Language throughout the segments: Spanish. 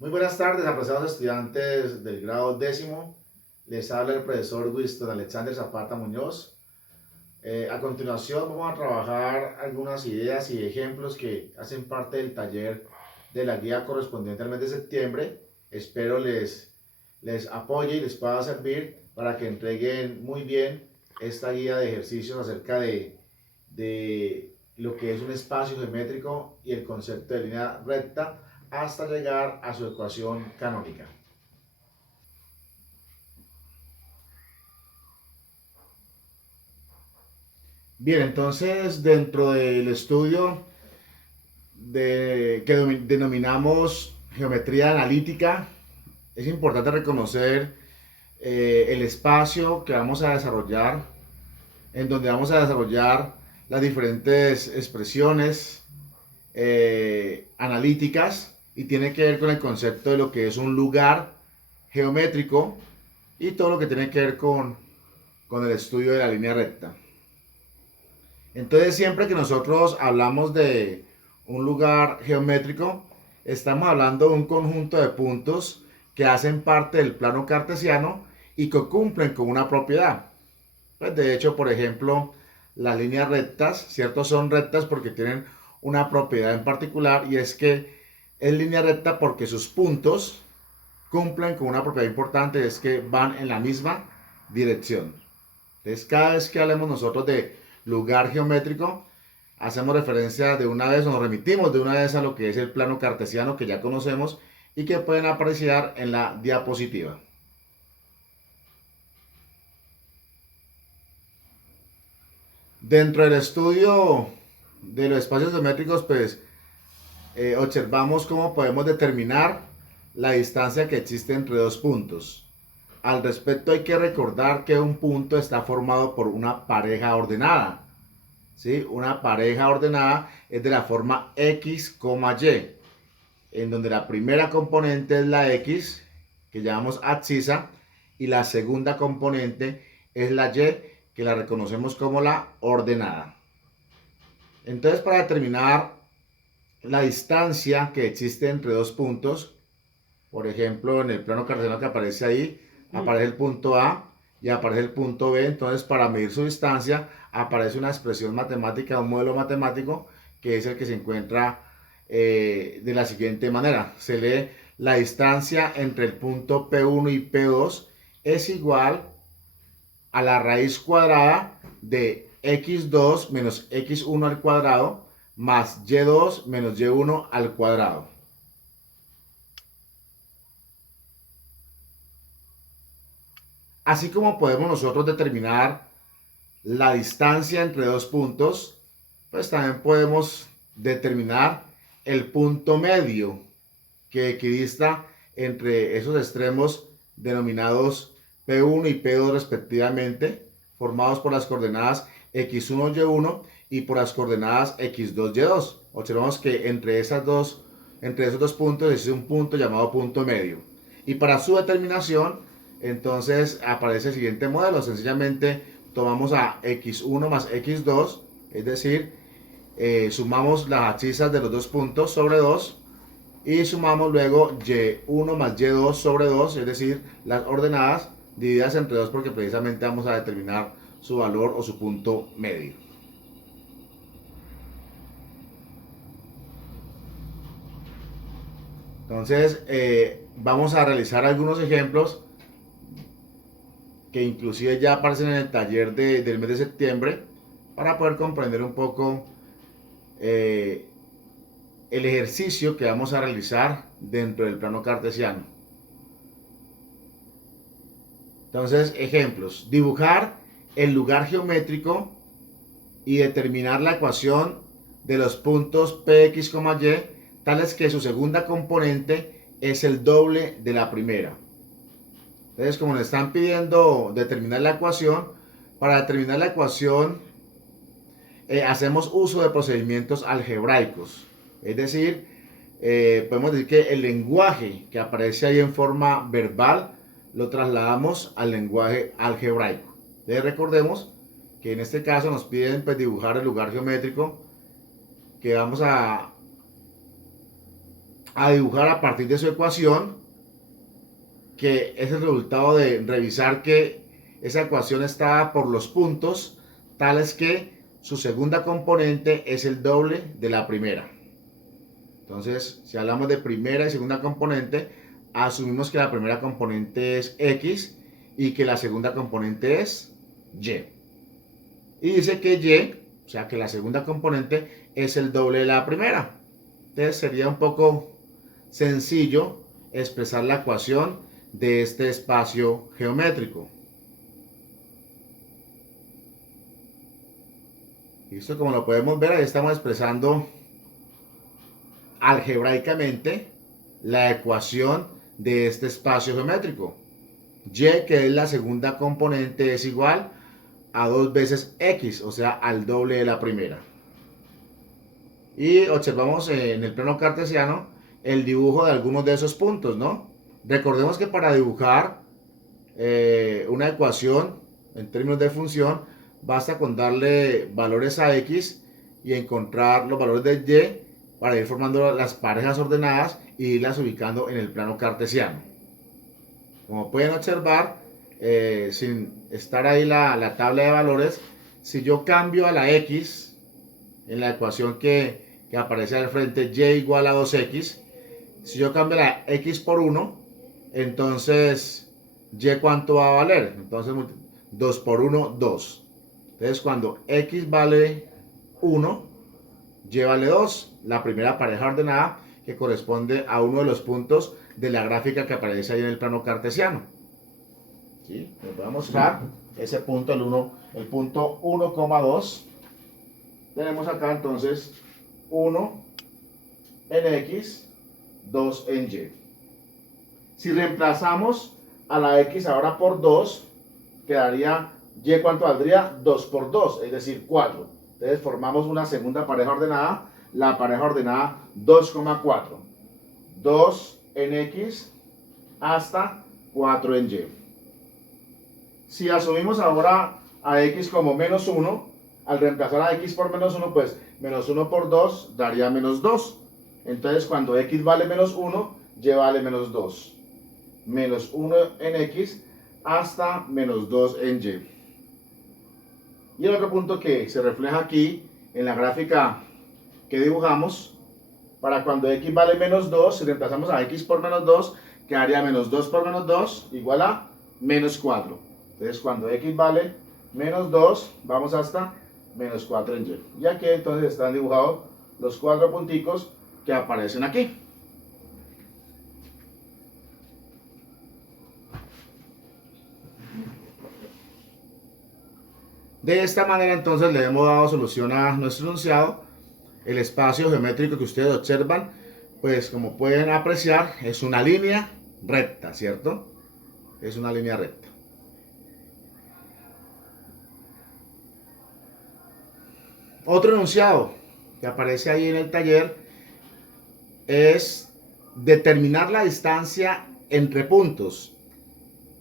Muy buenas tardes, apreciados estudiantes del grado décimo. Les habla el profesor Winston Alexander Zapata Muñoz. A continuación vamos a trabajar algunas ideas y ejemplos que hacen parte del taller de la guía correspondiente al mes de septiembre. Espero les apoye y les pueda servir para que entreguen muy bien esta guía de ejercicios acerca de lo que es un espacio geométrico y el concepto de línea recta hasta llegar a su ecuación canónica. Bien, entonces dentro del estudio que denominamos geometría analítica, es importante reconocer el espacio que vamos a desarrollar, en donde vamos a desarrollar las diferentes expresiones analíticas, y tiene que ver con el concepto de lo que es un lugar geométrico y todo lo que tiene que ver con el estudio de la línea recta. Entonces, siempre que nosotros hablamos de un lugar geométrico, estamos hablando de un conjunto de puntos que hacen parte del plano cartesiano y que cumplen con una propiedad. Pues de hecho, por ejemplo, las líneas rectas, ¿cierto? Son rectas porque tienen una propiedad en particular, y es que es línea recta porque sus puntos cumplen con una propiedad importante, es que van en la misma dirección. Entonces, cada vez que hablemos nosotros de lugar geométrico, hacemos referencia de una vez, o nos remitimos de una vez a lo que es el plano cartesiano que ya conocemos y que pueden apreciar en la diapositiva. Dentro del estudio de los espacios geométricos, pues observamos cómo podemos determinar la distancia que existe entre dos puntos. Al respecto, hay que recordar que un punto está formado por una pareja ordenada. ¿Sí? Una pareja ordenada es de la forma x, y, en donde la primera componente es la x, que llamamos abscisa, y la segunda componente es la y, que la reconocemos como la ordenada. Entonces, para determinar la distancia que existe entre dos puntos, por ejemplo, en el plano cartesiano que aparece ahí, aparece el punto A y aparece el punto B. Entonces, para medir su distancia, aparece una expresión matemática, un modelo matemático, que es el que se encuentra de la siguiente manera. Se lee: la distancia entre el punto P1 y P2 es igual a la raíz cuadrada de x2 menos x1 al cuadrado más y2 menos y1 al cuadrado. Así como podemos nosotros determinar la distancia entre dos puntos, pues también podemos determinar el punto medio que equidista entre esos extremos denominados P1 y P2 respectivamente, formados por las coordenadas x1, y1 y por las coordenadas x2, y2. Observamos que entre esos dos puntos existe un punto llamado punto medio. Y para su determinación, entonces aparece el siguiente modelo. Sencillamente tomamos a x1 más x2, es decir, sumamos las abscisas de los dos puntos sobre 2 y sumamos luego y1 más y2 sobre 2, es decir, las ordenadas divididas entre 2, porque precisamente vamos a determinar su valor o su punto medio. Entonces, vamos a realizar algunos ejemplos que inclusive ya aparecen en el taller del mes de septiembre, para poder comprender un poco el ejercicio que vamos a realizar dentro del plano cartesiano. Entonces, ejemplos: dibujar el lugar geométrico y determinar la ecuación de los puntos Px, y, tales que su segunda componente es el doble de la primera. Entonces, como le están pidiendo determinar la ecuación, para determinar la ecuación hacemos uso de procedimientos algebraicos. Es decir, podemos decir que el lenguaje que aparece ahí en forma verbal lo trasladamos al lenguaje algebraico. Entonces, recordemos que en este caso nos piden, pues, dibujar el lugar geométrico que vamos a a dibujar a partir de su ecuación, que es el resultado de revisar que esa ecuación está por los puntos tales que su segunda componente es el doble de la primera. Entonces, si hablamos de primera y segunda componente, asumimos que la primera componente es X y que la segunda componente es Y. Y dice que Y, o sea que la segunda componente es el doble de la primera. Entonces sería un poco sencillo expresar la ecuación de este espacio geométrico. Listo, como lo podemos ver, ahí estamos expresando algebraicamente la ecuación de este espacio geométrico. Y, que es la segunda componente, es igual a 2 veces X, o sea, al doble de la primera. Y observamos en el plano cartesiano el dibujo de algunos de esos puntos, ¿no? Recordemos que para dibujar una ecuación en términos de función, basta con darle valores a X y encontrar los valores de Y para ir formando las parejas ordenadas y irlas ubicando en el plano cartesiano. Como pueden observar, sin estar ahí la tabla de valores, si yo cambio a la X en la ecuación que aparece al frente, Y igual a 2X, si yo cambio la X por 1, entonces Y cuánto va a valer, entonces 2 por 1, 2. Entonces cuando X vale 1, Y vale 2, la primera pareja ordenada que corresponde a uno de los puntos de la gráfica que aparece ahí en el plano cartesiano. ¿Sí? Les voy a mostrar ese punto, el punto 1,2. Tenemos acá entonces 1 en X, 2 en Y. Si reemplazamos a la X ahora por 2, quedaría Y, ¿cuánto valdría? 2 por 2, es decir, 4. Entonces formamos una segunda pareja ordenada, la pareja ordenada 2,4. 2 en X hasta 4 en Y. Si asumimos ahora a X como menos 1, al reemplazar a X por menos 1, pues menos 1 por 2 daría menos 2. Entonces cuando X vale menos 1, Y vale menos 2. Menos 1 en X hasta menos 2 en Y. Y el otro punto que se refleja aquí en la gráfica que dibujamos, para cuando X vale menos 2, si reemplazamos a X por menos 2, quedaría menos 2 por menos 2 igual a menos 4. Entonces cuando X vale menos 2, vamos hasta menos 4 en Y. Y aquí entonces están dibujados los 4 punticos que aparecen aquí. De esta manera entonces le hemos dado solución a nuestro enunciado. El espacio geométrico que ustedes observan, pues como pueden apreciar, es una línea recta, ¿cierto? Es una línea recta. Otro enunciado que aparece ahí en el taller es determinar la distancia entre puntos.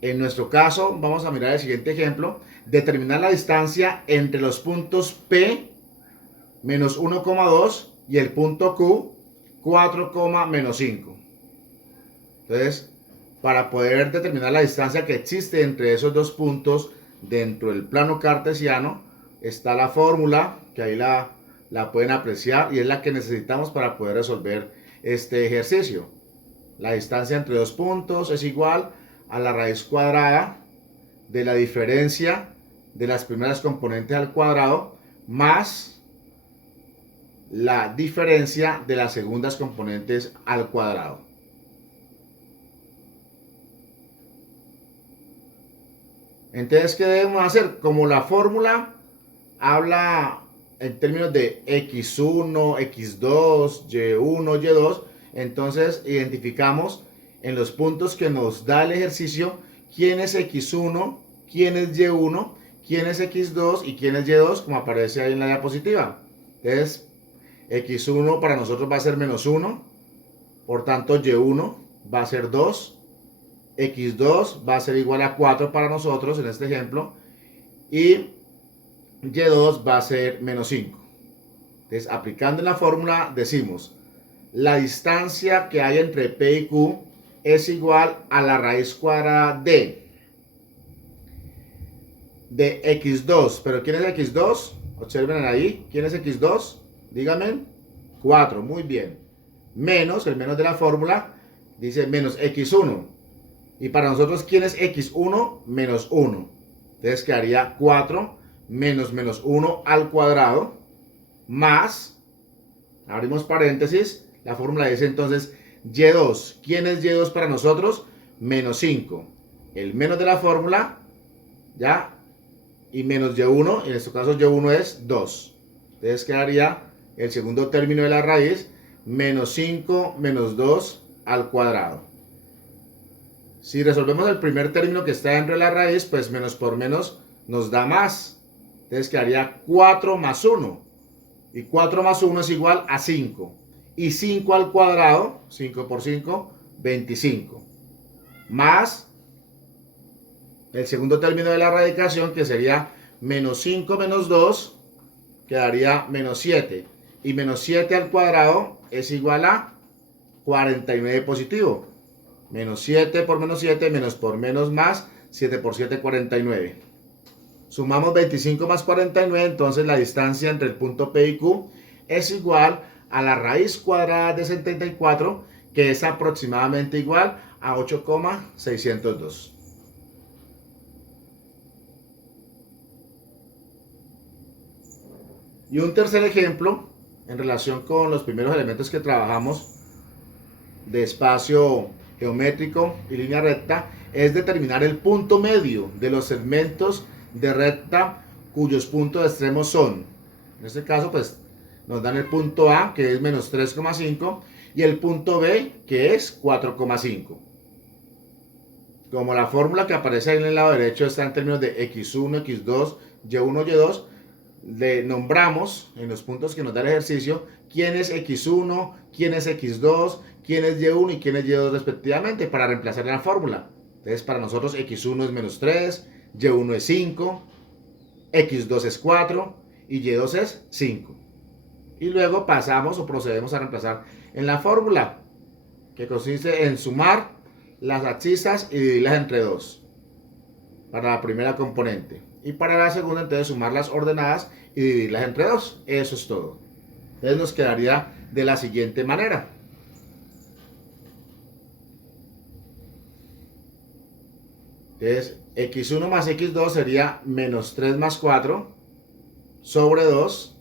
En nuestro caso, vamos a mirar el siguiente ejemplo. Determinar la distancia entre los puntos P, menos 1,2 y el punto Q, 4, menos 5. Entonces, para poder determinar la distancia que existe entre esos dos puntos dentro del plano cartesiano, está la fórmula, que ahí la pueden apreciar y es la que necesitamos para poder resolver este ejercicio. La distancia entre dos puntos es igual a la raíz cuadrada de la diferencia de las primeras componentes al cuadrado más la diferencia de las segundas componentes al cuadrado. Entonces, ¿qué debemos hacer? Como la fórmula habla en términos de x1, x2, y1, y2, entonces identificamos en los puntos que nos da el ejercicio quién es x1, quién es y1, quién es x2 y quién es y2, como aparece ahí en la diapositiva. Entonces, x1 para nosotros va a ser menos 1, por tanto y1 va a ser 2, x2 va a ser igual a 4 para nosotros en este ejemplo, y y2 va a ser menos 5. Entonces, aplicando en la fórmula, decimos la distancia que hay entre P y Q es igual a la raíz cuadrada de x2. ¿Pero quién es x2? Observen ahí. ¿Quién es x2? Díganme. 4. Muy bien. Menos, el menos de la fórmula, dice menos x1. Y para nosotros, ¿quién es x1? Menos 1. Entonces quedaría 4 menos menos 1 al cuadrado más, abrimos paréntesis, la fórmula dice entonces y2. ¿Quién es y2 para nosotros? Menos 5. El menos de la fórmula, ¿ya? Y menos y1, en este caso y1 es 2. Entonces quedaría el segundo término de la raíz, menos 5 menos 2 al cuadrado. Si resolvemos el primer término que está dentro de la raíz, pues menos por menos nos da más. Entonces quedaría 4 más 1. Y 4 más 1 es igual a 5. Y 5 al cuadrado, 5 por 5, 25. Más el segundo término de la radicación, que sería menos 5 menos 2, quedaría menos 7. Y menos 7 al cuadrado es igual a 49 positivo. Menos 7 por menos 7, menos por menos más, 7 por 7, 49. Sumamos 25 más 49, entonces la distancia entre el punto P y Q es igual a la raíz cuadrada de 74, que es aproximadamente igual a 8,602. Y un tercer ejemplo, en relación con los primeros elementos que trabajamos, de espacio geométrico y línea recta, es determinar el punto medio de los segmentos de recta cuyos puntos extremos son, en este caso pues nos dan el punto A, que es menos 3,5, y el punto B, que es 4,5. Como la fórmula que aparece ahí en el lado derecho está en términos de x1, x2, y1, y2, le nombramos en los puntos que nos da el ejercicio quién es x1, quién es x2, quién es y1 y quién es y2 respectivamente, para reemplazar la fórmula. Entonces para nosotros x1 es menos 3, y1 es 5, x2 es 4 y y2 es 5. Y luego pasamos o procedemos a reemplazar en la fórmula, que consiste en sumar las abscisas y dividirlas entre 2 para la primera componente. Y para la segunda, entonces, sumar las ordenadas y dividirlas entre 2. Eso es todo. Entonces nos quedaría de la siguiente manera. Entonces, x1 más x2 sería menos 3 más 4 sobre 2.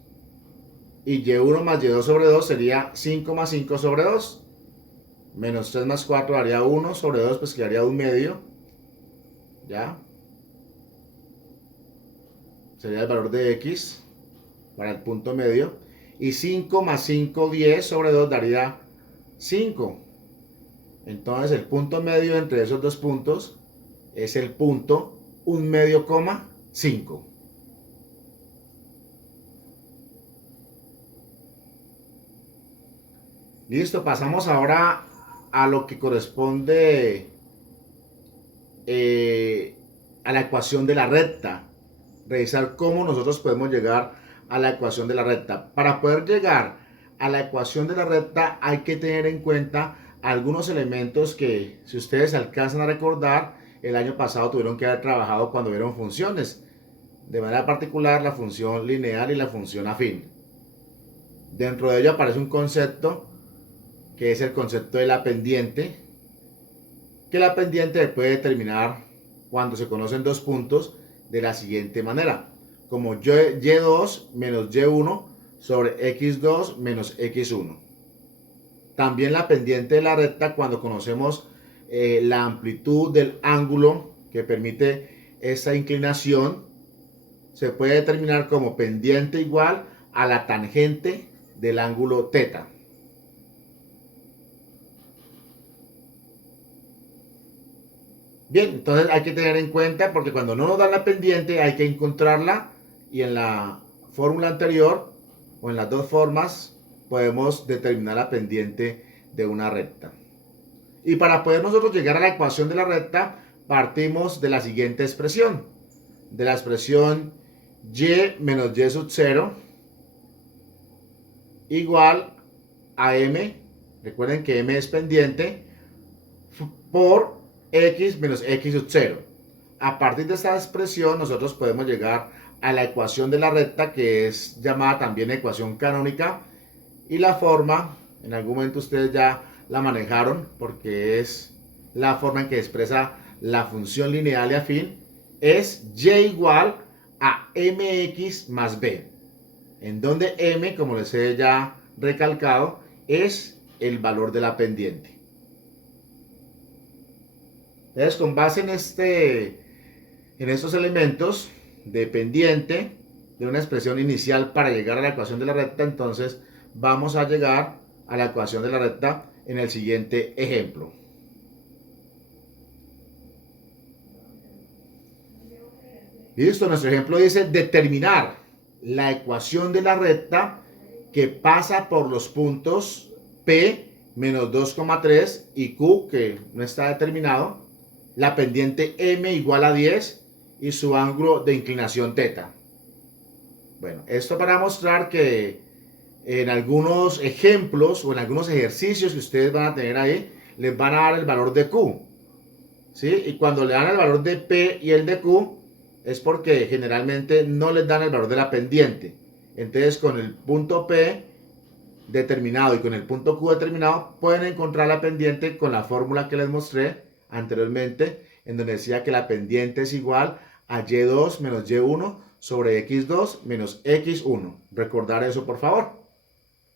Y y1 más y2 sobre 2 sería 5 más 5 sobre 2. Menos 3 más 4 daría 1 sobre 2, pues quedaría 1 medio. ¿Ya? Sería el valor de x para el punto medio. Y 5 más 5, 10 sobre 2 daría 5. Entonces el punto medio entre esos dos puntos es el punto 1 medio, 5. Listo, pasamos ahora a lo que corresponde a la ecuación de la recta. Revisar cómo nosotros podemos llegar a la ecuación de la recta. Para poder llegar a la ecuación de la recta hay que tener en cuenta algunos elementos que, si ustedes alcanzan a recordar, el año pasado tuvieron que haber trabajado cuando vieron funciones. De manera particular, la función lineal y la función afín. Dentro de ello aparece un concepto que es el concepto de la pendiente, que la pendiente se puede determinar cuando se conocen dos puntos de la siguiente manera, como y2 menos y1 sobre x2 menos x1. También la pendiente de la recta cuando conocemos la amplitud del ángulo que permite esa inclinación, se puede determinar como pendiente igual a la tangente del ángulo θ. Bien, entonces hay que tener en cuenta, porque cuando no nos dan la pendiente hay que encontrarla, y en la fórmula anterior o en las dos formas podemos determinar la pendiente de una recta. Y para poder nosotros llegar a la ecuación de la recta partimos de la siguiente expresión, de la expresión y menos y sub 0 igual a m Recuerden que m es pendiente por x menos x sub 0. A partir de esta expresión nosotros podemos llegar a la ecuación de la recta, que es llamada también ecuación canónica, y la forma, en algún momento ustedes ya la manejaron porque es la forma en que expresa la función lineal y afín, es y igual a mx más b, en donde m, como les he ya recalcado, es el valor de la pendiente. Entonces, con base en estos elementos de pendiente, de una expresión inicial para llegar a la ecuación de la recta, entonces vamos a llegar a la ecuación de la recta en el siguiente ejemplo. Listo, nuestro ejemplo dice determinar la ecuación de la recta que pasa por los puntos P menos 2,3 y Q, que no está determinado, la pendiente M igual a 10 y su ángulo de inclinación θ. Bueno, esto para mostrar que en algunos ejemplos o en algunos ejercicios que ustedes van a tener ahí, les van a dar el valor de Q, ¿sí? Y cuando le dan el valor de P y el de Q, es porque generalmente no les dan el valor de la pendiente. Entonces, con el punto P determinado y con el punto Q determinado, pueden encontrar la pendiente con la fórmula que les mostré anteriormente, en donde decía que la pendiente es igual a y2 menos y1 sobre x2 menos x1. Recordar eso, por favor.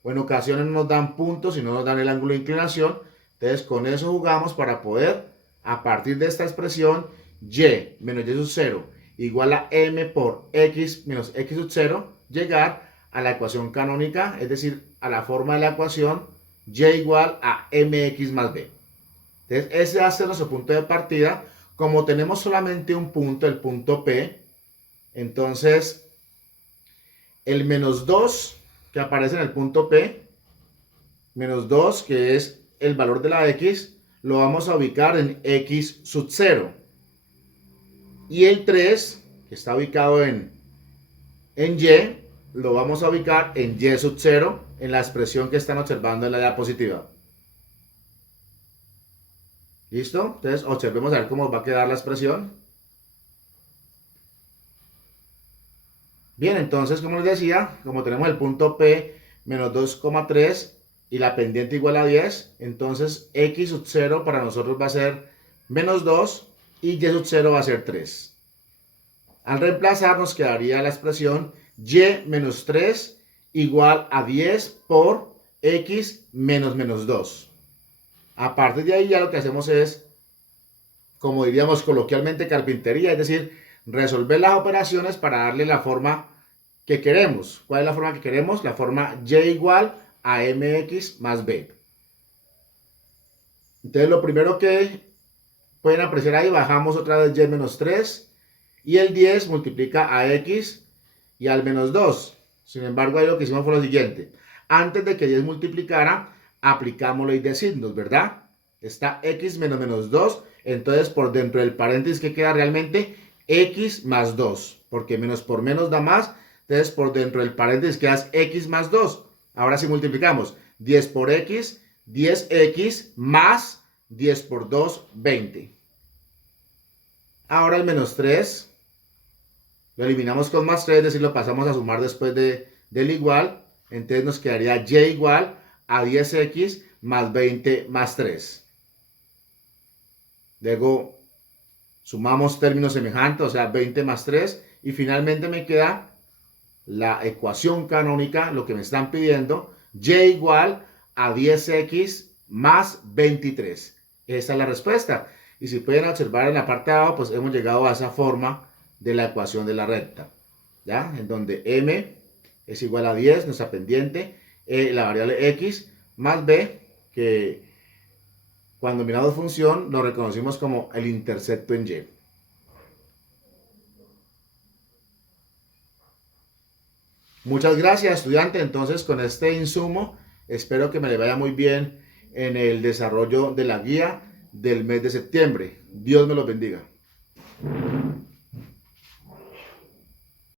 O en ocasiones no nos dan puntos y no nos dan el ángulo de inclinación. Entonces, con eso jugamos para poder, a partir de esta expresión, y menos y sub 0 igual a m por x menos x sub 0, llegar a la ecuación canónica, es decir, a la forma de la ecuación y igual a mx más b. Entonces, ese va a ser nuestro punto de partida. Como tenemos solamente un punto, el punto P, entonces el menos 2 que aparece en el punto P, menos 2, que es el valor de la x, lo vamos a ubicar en x sub 0. Y el 3, que está ubicado en y, lo vamos a ubicar en y sub 0, en la expresión que están observando en la diapositiva. ¿Listo? Entonces, observemos a ver cómo va a quedar la expresión. Bien, entonces, como les decía, como tenemos el punto P menos 2,3 y la pendiente igual a 10, entonces x sub 0 para nosotros va a ser menos 2 y y sub 0 va a ser 3. Al reemplazar nos quedaría la expresión y menos 3 igual a 10 por x menos menos 2. A partir de ahí ya lo que hacemos es, como diríamos coloquialmente, carpintería, es decir, resolver las operaciones para darle la forma que queremos. ¿Cuál es la forma que queremos? La forma y igual a mx más b. Entonces lo primero que pueden apreciar ahí, bajamos otra vez y menos 3 y el 10 multiplica a x y al menos 2. Sin embargo, ahí lo que hicimos fue lo siguiente. Antes de que 10 multiplicara, aplicamos ley de signos, ¿verdad? Está x menos menos 2, entonces por dentro del paréntesis que queda realmente x más 2, porque menos por menos da más, entonces por dentro del paréntesis queda x más 2. Ahora sí multiplicamos 10 por x, 10x más 10 por 2, 20. Ahora el menos 3 lo eliminamos con más 3, es decir, lo pasamos a sumar después del igual, entonces nos quedaría y igual a 10x más 20 más 3. Luego sumamos términos semejantes, o sea, 20 más 3. Y finalmente me queda la ecuación canónica, lo que me están pidiendo, y igual a 10x más 23. Esa es la respuesta. Y si pueden observar en la parte de abajo, pues hemos llegado a esa forma de la ecuación de la recta, ¿ya? En donde m es igual a 10, nuestra pendiente, la variable x, más b, que cuando miramos función lo reconocimos como el intercepto en y. Muchas gracias, estudiante. Entonces, con este insumo, espero que me le vaya muy bien en el desarrollo de la guía del mes de septiembre. Dios me los bendiga.